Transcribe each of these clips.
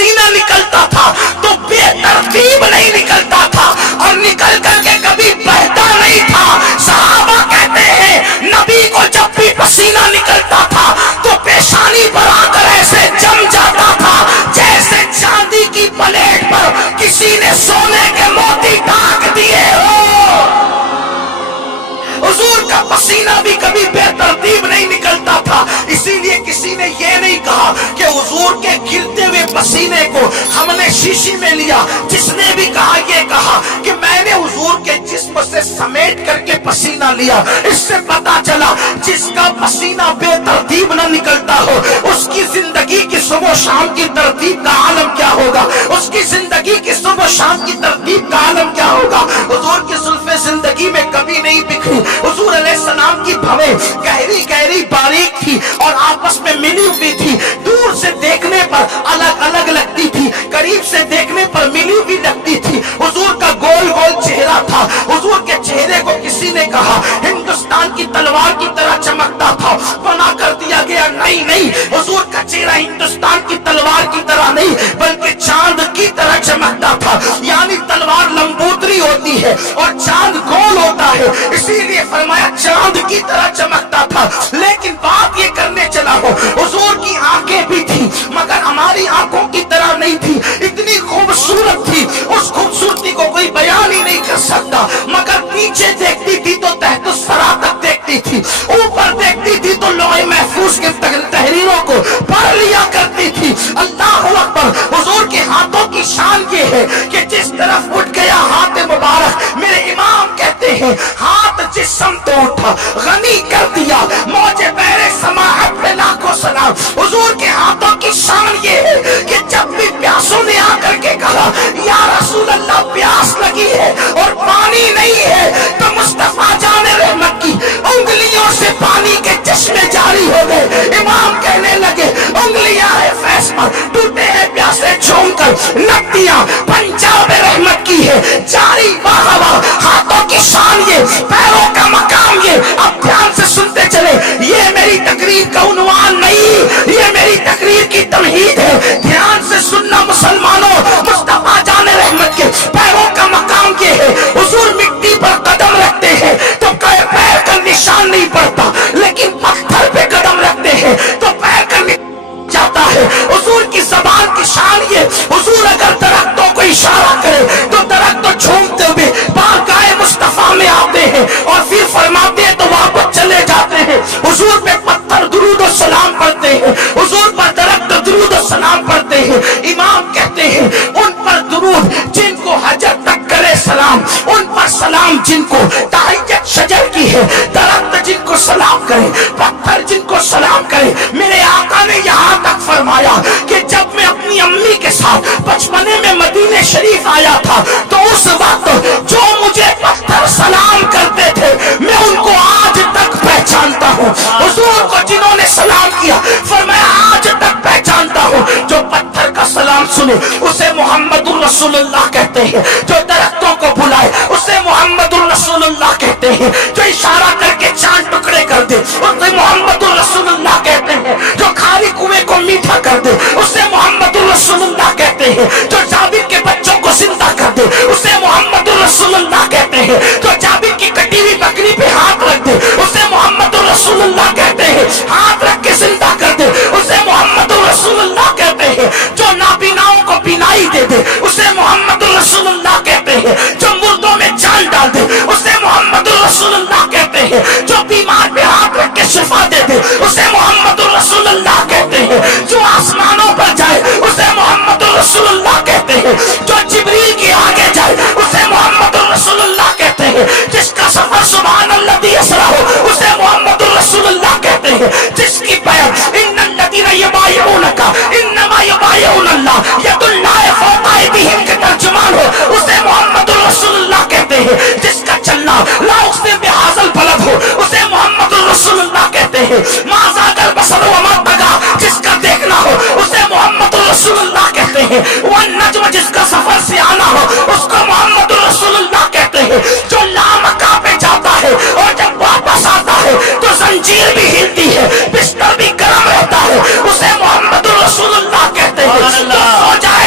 پسینہ نکلتا تھا تو بے ترتیب نہیں نکلتا تھا اور نکل کر کے کبھی بہتا نہیں تھا. صحابہ کہتے ہیں نبی کو جب بھی پسینہ نکلتا تھا تو پیشانی پر آ کر ایسے جم جاتا تھا جیسے چاندی کی پلیٹ پر کسی نے سونے کے موتی ڈھانک دیے ہو. حضور کا پسینہ بھی کبھی بے ترتیب نہیں نکلتا تھا. اسی لیے کسی نے یہ نہیں کہا کہ حضور کے گرتے ہوئے پسینے کو ہم نے شیشی میں لیا. جس نے بھی کہا یہ کہا کہ میں نے حضور کے جسم سے سمیٹ کر کے پسینہ لیا. اس سے پتا چلا جس کا پسینہ بے ترتیب نہ نکلتا ہو اس کی زندگی کی صبح و شام کی ترتیب کا عالم کیا ہوگا, اس کی زندگی کی صبح و شام کی ترتیب کا عالم کیا ہوگا. حضور کی زلفیں زندگی میں کبھی نہیں بکھری. حضور علیہ السلام کی بھویں گہری گہری باریک تھی اور آپس میں ملی ہوئی تھی. دور سے دیکھنے پر الگ الگ لگتی تھی, قریب سے دیکھنے پر ملی ہوئی لگتی تھی. حضور کا گول گول چہرہ تھا. حضور کے چہرے کو کسی نے کہا ہندوستان کی تلوار کی طرح چمکتا تھا, بنا کر دیا گیا. نہیں نہیں, حضور کا چہرہ ہندوستان کی تلوار کی طرح نہیں بلکہ چاند کی طرح چمکتا تھا. یعنی تلوار لمبوتری ہوتی ہے اور چاند گول ہوتا ہے, اسی لیے فرمایا چاند کی طرح چمکتا تھا. لیکن بات یہ کرنے چلا ہوں, حضور کی آنکھیں بھی تھی مگر ہماری آنکھوں کی طرح نہیں تھی. اتنی خوبصورت تھی, اس خوبصورتی کو کوئی بیان ہی نہیں کر سکتا. مگر پیچھے دیکھتی تھی تو تحت الثری تک دیکھتی تھی, اوپر دیکھتی تھی تو لوح محفوظ کی تحریروں کو پڑھ لیا کرتی تھی. اللہ اکبر. حضور کے ہاتھوں کی شان یہ ہے کہ جس طرف اٹھ گیا ہاتھ مبارک, میرے امام کہتے ہیں ہاتھ جس سمت اٹھا غنی کر دیا. موجے بحر سماحت پہ لاکھوں سلام. حضور کے ہاتھوں کی شان یہ ہے کہ جب بھی پیاسوں نے آ کر کے کہا یا رسول اللہ پیاس لگی ہے اور پانی نہیں ہے تو مصطفیٰ جان رحمت کی انگلیوں سے پانی کے چشمے جاری ہو گئے. امام کہنے لگے انگلیاں ہے فیض پر, ٹوٹے ہیں پیاسے جھوم کر, نقطیاں پنجاب رحمت کی ہے جاری. واہ واہ, ہاتھوں کی شان یہ, پیروں کا مقام یہ. اب دھیان سے سنتے چلے, یہ میری تقریر کا عنوان نہیں, یہ میری تقریر کی تمہید ہے. دھیان سے سننا مسلمانوں, مصطفیٰ جان رحمت کے پیروں کا مقام یہ ہے. حضور مٹی پر قدم رکھتے ہیں تو پیر کا نشان نہیں پڑتا, لیکن پتھر پہ قدم رکھتے ہیں تو پیر کا جاتا ہے. حضور کی زبان کی شان یہ, حضور اگر درختوں کو اشارہ کرے تو درخت تو جھومتے ہوئے بارگاہ مصطفیٰ میں آتے ہیں اور پھر فرماتے ہیں تو واپس چلے جاتے ہیں. حضور پہ پتھر درود و سلام پڑھتے ہیں, حضور پر درخت درود و سلام پڑھتے ہیں. امام کہتے ہیں ان پر درود جن کو حجر تک کرے سلام, ان پر سلام جن کو تحیت شجر کی ہے, درخت جن کو سلام کرے, پتھر جن کو سلام کرے. میرے آقا نے یہاں تک فرمایا کہ جب میں اپنی امی کے ساتھ بچپنے میں مدینے شریف آیا تھا تو اس وقت جو مجھے پتھر سلام کرتے تھے میں ان کو آج تک پہچانتا ہوں. حضور کو جنہوں نے سلام کیا فرمایا آج تک پہچانتا ہوں. جو پتھر کا سلام سنے اسے محمد الرسول اللہ کہتے ہیں, جو درختوں کو بلائے اسے محمد الرسول اللہ کہتے ہیں, جو اشارہ کر کے چاند ٹکڑے کر دے اسے محمد الرسول اللہ کہتے ہیں, جو خالی کنویں کو میٹھا کر دے اسے محمد الرسول اللہ کہتے ہیں, جو جابر کے بچوں کو زندہ کر دے اسے محمد الرسول اللہ کہتے ہیں, جو جابر کی کٹی ہوئی بکری پہ ہاتھ رکھ دے اسے محمد الرسول اللہ کہتے ہیں, ہاتھ رکھ کے زندہ کر دے اسے محمد الرسول اللہ کہتے ہیں, جو نابیناؤں کو بینائی دے دے اسے محمد الرسول اللہ کہتے ہیں, جو مردوں میں جان ڈال دے اسے محمد الرسول اللہ کہتے ہیں, جو بیمار پہ ہاتھ رکھ کے شفا دے دے اسے محمد الرسول اللہ کہتے ہیں, جو آسمانوں پر جائے اسے محمد الرسول اللہ کہتے ہیں, جو جبریل کے آگے جائے اسے محمد الرسول اللہ کہتے ہیں, جس کا سفر سبحان اللہ اسرا ہو اسے محمد الرسول اللہ کہتے ہیں, جس کی بیعت ان الذین یبایعونک انما یبایعون اللہ ید اللہ فوق ایدیہم کے ترجمان ہو اسے محمد الرسول اللہ کہتے ہیں, جس کا چلنا لا اقسم بہذا البلد ہو اسے محمد الرسول اللہ کہتے ہیں, ما زاغ البصر وما طغی جس کا دیکھنا ہو اسے محمد الرسول اللہ کہتے ہیں, والنجم جس کا سفر سے آنا ہو اس کو محمد الرسول اللہ کہتے ہیں, جو لامکہ پہ جاتا ہے اور جب واپس آتا ہے تو زنجیر بھی ہلتی ہے, بستر بھی گرم رہتا ہے اسے محمد الرسول اللہ کہتے ہیں, جو سو جائے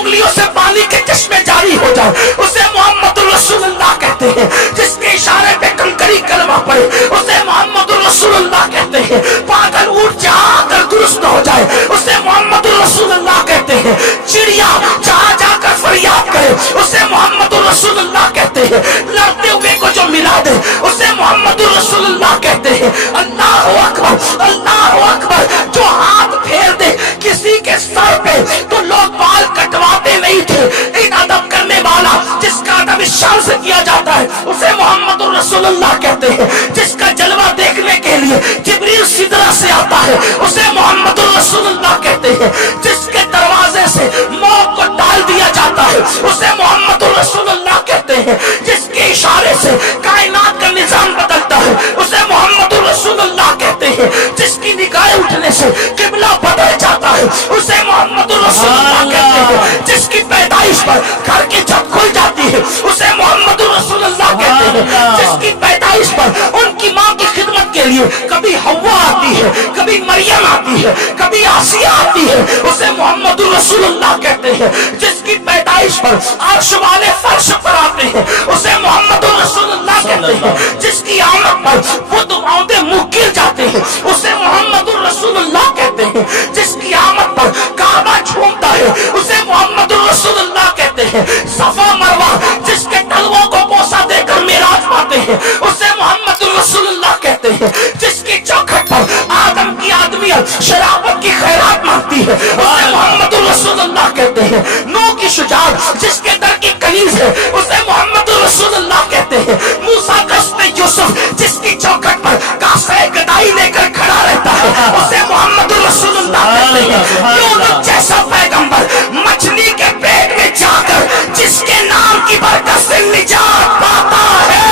उंगलियों से पानी के चश्मे जारी हो जाए उसे मोहम्मद रसूलुल्लाह कहते हैं। जिसके इशारे पे कंकरी कलमा पड़े उसे मोहम्मद रसूलुल्लाह कहते हैं। पागल ऊंट जहां आकर दुरुस्त हो जाए उसे मोहम्मद रसूलुल्लाह कहते हैं। चिड़िया जहां जाकर फरियाद करे उसे मोहम्मद रसूलुल्लाह कहते हैं। लड़ते हुए को जो मिला दे उसे मोहम्मद रसूलुल्लाह कहते हैं। अल्लाह अकबर, अल्लाह अकबर। जो हाथ फेर दे किसी के सर पे तो लोग बाल कटवाते नहीं थे। इन अदब करने वाला जिसका अदब इस शान से किया जाता है उसे मोहम्मद रसूलुल्लाह कहते हैं। जिसका जलवा देखने के लिए जिब्रील सिदरा से आता है उसे मोहम्मद रसूलुल्लाह कहते हैं। जिसके दरवाजे से मौत को डाल दिया जाता है उसे मोहम्मद रसूलुल्लाह कहते हैं। जिसके इशारे से कायनात का निजाम बदलता है उसे मोहम्मद रसूलुल्लाह कहते हैं। जिसकी निगाहें उठने से किबला बदल जाता है उसे मोहम्मद रसूलुल्लाह कहते हैं। जिसकी पैदाइश पर घर की छत खुल जाती है उसे मोहम्मद रसूलुल्लाह कहते हैं। जिसकी पैदाइश पर उनकी माँ की खिदमत के लिए कभी हव्वा आती है, कभी मरियम आती है, कभी आसिया आती है, उसे मोहम्मद रसूलुल्लाह कहते हैं। जिसकी पैदाइश पर अर्श वाले फर्श पर आते हैं उसे मोहम्मद रसूलुल्लाह कहते हैं। जिसकी आमद पर वो दुआओं मुंह गिर जाते हैं उसे मोहम्मद रसूलुल्लाह कहते हैं। जिसकी आमद पर काबा झूमता है उसे मोहम्मद रसूलुल्लाह कहते हैं। सफा मरवा जिसके तलवों को बोसा देकर मेराज पाते हैं उसे मोहम्मद रसूलुल्लाह कहते हैं। जिसकी चौखट पर आदम की आदमियत शराबत की खैरात मांगती है उसे मोहम्मद रसूलुल्लाह कहते हैं। नूह की शुजाअत जिसके दर की कनीज है उसे मोहम्मद रसूलुल्लाह कहते हैं। मूसा कस्म यूसुफ जिसकी चौखट पर कासे गदाई लेकर खड़ा रहता है उसे मोहम्मद रसूलुल्लाह कहते हैं। यूनुस जैसा पैगंबर मछली के पेट में जाकर जिसके नाम की बरकत से निजात पाता है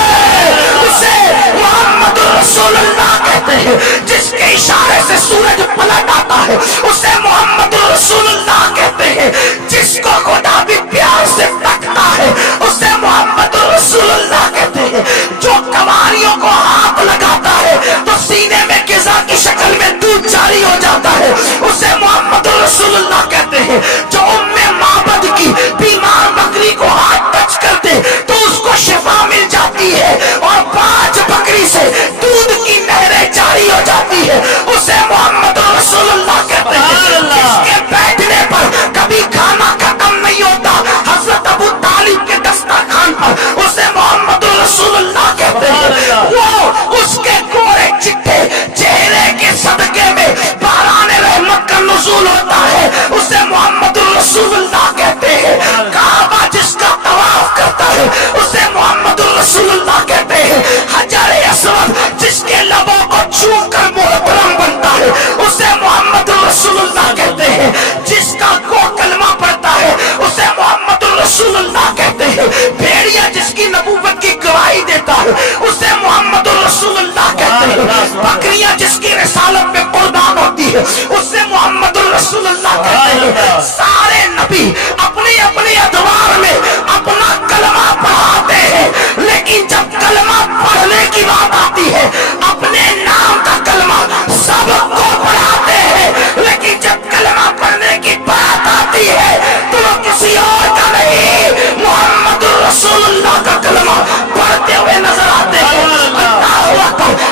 उसे मोहम्मद रसूलुल्लाह कहते हैं। जिसके इशारे से सूरज पलट आता है उसे मोहम्मद रसूलुल्लाह कहते हैं। जिसको खुदा भी प्यार से तकता है उसे मोहम्मद रसूलुल्लाह कहते हैं। जो कवारियों को हाथ लगाता है तो सीने में गिजा की शक्ल में दूध जारी हो जाता है उसे मोहम्मद रसूलुल्लाह कहते हैं। जो उम्मे माबद की बीमार बकरी को हाथ टच करते तो उसको शिफा मिल जाती है और 5 बकरी से दूध की नहरें जारी हो जाती है उसे मोहम्मद रसूलुल्लाह कहते हैं। जिसके बैठने पर कभी खाना खत्म नहीं होता हजरत अबू तालिब के दस्तरखान पर उसे मोहम्मद रसूलुल्लाह कहते हैं। वो उसके गोरे चिट्टे चेहरे के सदके में बारान रहमत का नुज़ूल होता है उसे मोहम्मद रसूलुल्लाह कहते हैं। काबा जिसका तवाफ करता है उसे मोहम्मद रसूलुल्लाह कहते हैं। हजर अस्वद जिसके लबों को छू कर मोहतरम बनता है उसे मोहम्मद रसूलुल्लाह कहते हैं। जिसका को कलमा पढ़ता है उसे मोहम्मद रसूलुल्लाह कहते हैं। भेड़िया जिसकी नबूवत की गवाही देता है उसे मोहम्मद रसूलुल्लाह कहते हैं। बकरियां जिसकी रिसालत में कुर्बान होती है उसे मोहम्मद रसूलुल्लाह कहते हैं। सारे नबी अपने अपने अदवार में अपना कलमा पढ़ाते हैं लेकिन जब कलमा पढ़ने की बात आती है अपने नाम का कलमा सबको पढ़ाते हैं लेकिन जब कलमा पढ़ने की बात आती है तो वो किसी और का नहीं मोहम्मद रसूलुल्लाह का कलमा पढ़ते हुए नजर आते हैं।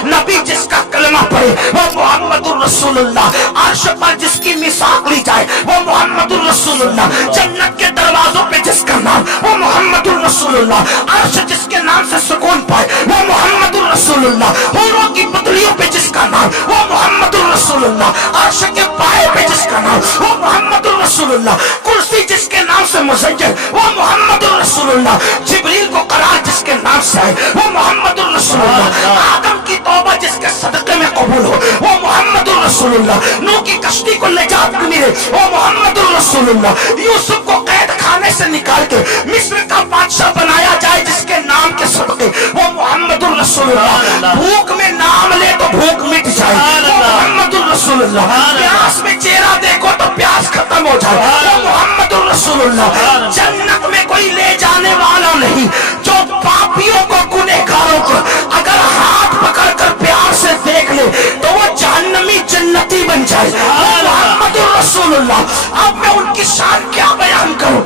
नबी जिसका कलमा पढ़े वो मोहम्मद रसूलुल्लाह। अर्श पर जिसकी मिसाल ली जाए वो मोहम्मद रसूलुल्लाह। जन्नत के दरवाजों पे जिसका नाम वो मोहम्मद रसूलुल्लाह। अर्श जिसके नाम से सुकून पाए वो मोहम्मद रसूलुल्लाह। हूरों की पुतलियों पे जिसका नाम वो मोहम्मद रसूलुल्लाह। अर्श के पाए पे जिसका नाम वो मोहम्मद रसूलुल्लाह। कुर्सी जिसके नाम से मुज़य्यन वो मोहम्मद रसूलुल्लाह। जिब्रील को करार जिसके नाम से आए वो मोहम्मद रसूलुल्लाह। आदम की तौबा जिसके सदक़े में कबूल हो वो मोहम्मद रसूलुल्लाह। नूह की कश्ती को निजात मिले वो मोहम्मद रसूलुल्लाह। यूसुफ को कैद खाने से निकाल के मिस्र का बादशाह बनाया जाए जिसके नाम के सदक़े वो मोहम्मद रसूलुल्लाह। भूख में नाम ले तो भूख मिट जाए वो मोहम्मद रसूलुल्लाह। प्यास में चेहरा देखो तो प्यास खत्म हो जाए वो मोहम्मद रसूलुल्लाह। जन्नत में कोई ले जाने वाला नहीं जो पापियों को गुनहगारों को अगर हाथ पकड़ कर प्यार से देख ले तो वो जहन्नमी जन्नती बन जाए मोहम्मद रसूलुल्लाह। अब मैं उनकी शान क्या बयान करूं।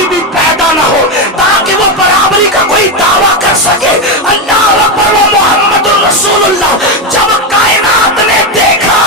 भाई भी पैदा ना हो, ताकि वो बराबरी का कोई दावा कर सके। अल्लाह अकबर व मुहम्मदुर रसूलुल्लाह। जब कायनात ने देखा,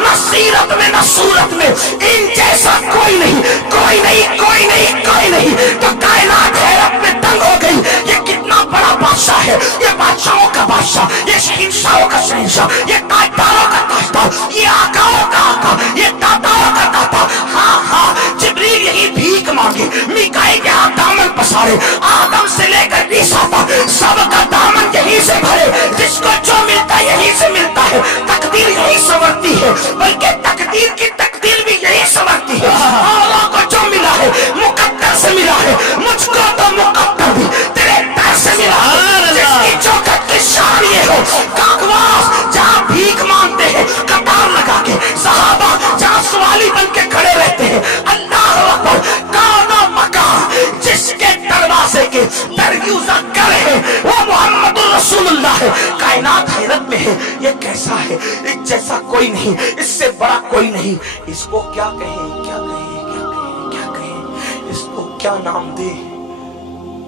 न सीरत में न सूरत में इन जैसा कोई नहीं, कोई नहीं, कोई नहीं, कोई नहीं, तो कायनात हैरत में दंग हो गई। ये कितना बड़ा बादशाह है, ये बादशाहों का बादशाह, ये शहंशाहों का शहंशाह, ये ताजदारों का ताजदार, ये आकाओं का आका, ये दाताओं का दाता। हाँ हाँ, जिब्रील यही भीख मांगे, मीकाईल के हाथ दामन पसारे, आदम से लेकर ईसा तक सबका दामन यहीं से भरे। जिसको जो मिलता है यहीं से मिलता है, तकदीर यही संवरती है, बल्कि तकदीर की तकदीर भी यही संवरती है। अल्लाह को जो मिला है मुकद्दर से मिला है, मुझको तो मुकद्दर भी तेरे दर से मिला है। जिसकी चौखट की शान ये हो, काकवास जहाँ भीख मांगते हैं कतार लगा के, सहाबा जहाँ सवाली बन के खड़े रहते हैं। अल्लाह अकबर, काना मकान जिसके दरवाजे के दरवाजा करे हैं वो मुहम्मदुर रसूलुल्लाह है। कायनात हैरत में है, ये कैसा है, इस जैसा कोई नहीं, इससे बड़ा कोई नहीं। इसको क्या कहें, क्या कहें, क्या कहें, क्या कहें, इसको क्या नाम दे?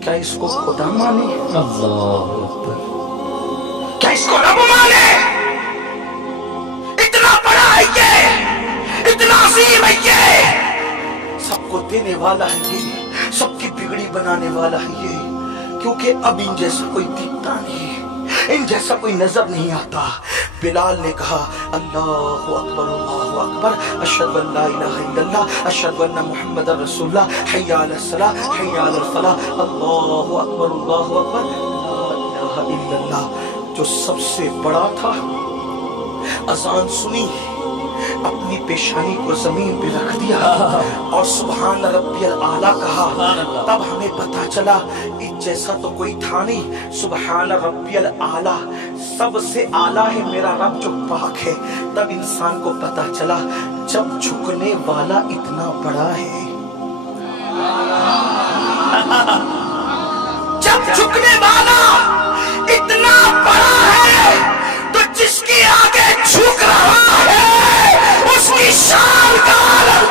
क्या इसको खुदा माने? अल्लाह अकबर। क्या इसको रब माने? इतना बड़ा है ये, इतना अजीम है ये, सबको देने वाला है ये, सबकी बिगड़ी बनाने वाला है ये। क्योंकि अब इन जैसा कोई दिखता नहीं, इन जैसा कोई नजर नहीं आता। बिलाल ने कहा अल्लाहु अकबर, अल्लाहु अकबर, अशहदु अन ला इलाहा इल्लल्लाह, अशहदु अन्ना मुहम्मदर रसूलुल्लाह, हय्या अलस सलाह, हय्या अलल फलाह, अल्लाहु अकबर, अल्लाहु अकबर, ला इलाहा इल्लल्लाह। जो सबसे बड़ा था, अजान सुनी, अपनी पेशानी को जमीन पे रख दिया और सुभान रब्बियल आला कहा। तब हमें पता चला इस जैसा तो कोई था नहीं। सुभान रब्बियल आला, सबसे आला है मेरा रब जो पाक है। तब इंसान को पता चला जब झुकने वाला इतना बड़ा है, जब झुकने वाला इतना बड़ा है, तो जिसके आगे झुक रहा है उसकी शान का आलम